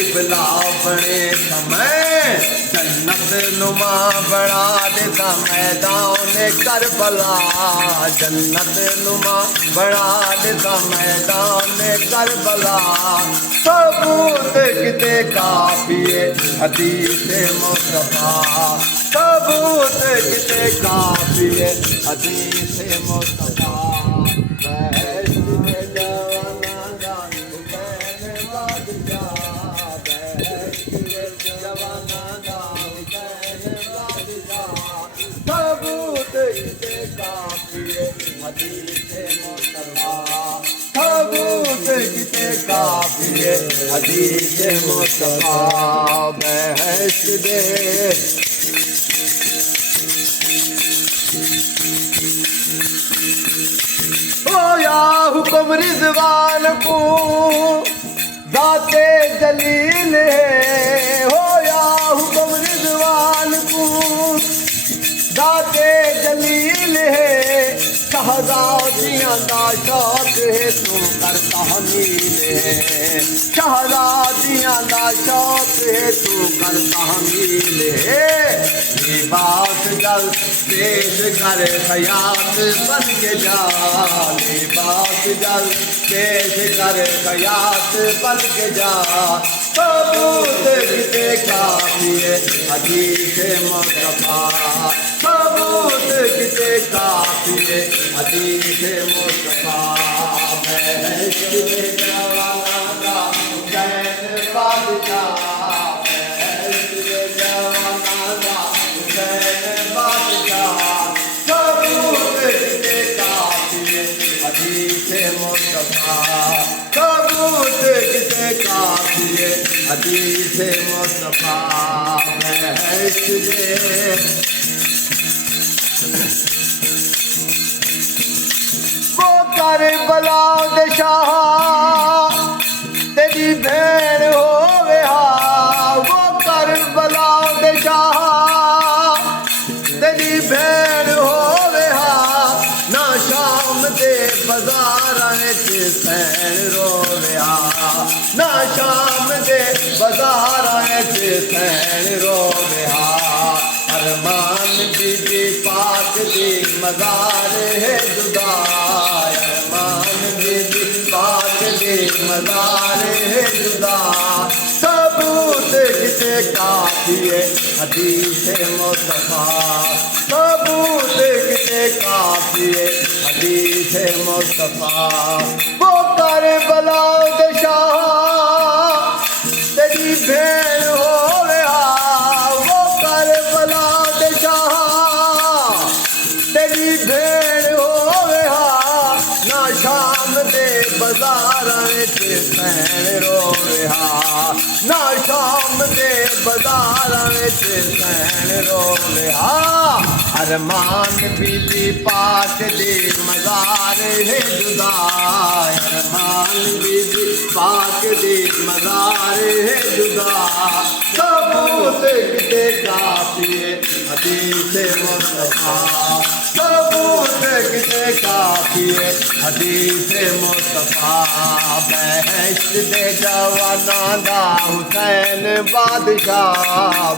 किबला बने समय जन्नत नुमा बना देता मैदान करबला। जन्नत नुमा बना देता मैदान करबला। सबूत किते काफिए हदीस मुस्तफा। सबूत किते काफिए हदीस मुस्तफा। सबूत किते काफिए हदीस मुस्तफा। सबूत किते काफिए हदीस मुस्तफा। बहश दे होया हुक्म रिजवान को दाते जलील है। होया हुक्म रिजवान को दाते जलील है। शहजादियाँ दा शौक है तू करता हमील है। शहजादियाँ दा शौक है तू करता हमील है। लिबास जल पेश कर खयात बन के जा। लिबास जल पेश कर खयात बन के जा। सबूत किते काफिए हदीस मुस्तफा। सबूत किते काफिए हदीस मुस्तफा। बहश में जवाना दा हुसैन बादशाह। बहश में जवाना दा हुसैन बादशाह। सबूत किते काफिए हदीस मुस्तफा। सबूत किते काफिए हदीस मुस्तफा। बहश में करबला दे शाह तेरी भेड़ होवे हा। वो करबला दे शाह तेरी भेड़ होवे हा। ना शाम दे बाजारां विच सैन रोवे हा। ना शाम दे बाजारां विच सैन रोवे हा। अरमान बीबी पाक दी मज़ार है जुदा। अरमान बीबी पाक दी मज़ार है जुदा। सबूत किते काफिए हदीस मुस्तफा। सबूत किते काफिए हदीस मुस्तफा। वो करबला दे शाह तेरी भेड़ होवे हा। वो करबला दे शाह तेरी भेड़ होवे हा। ना शाम दे बाजारां विच सैन रोवे हा। ना शाम दे बाजारां विच सैन रोवे हा। अरमान बीबी पाक दी मज़ार है जुदा। अरमान बीबी पाक दी मज़ार है जुदा। सबूत किते काफिए हदीस मुस्तफा। सबूत किते काफिए हदीस मुस्तफा। बहश दे जवाना दा हुसैन बादशाह।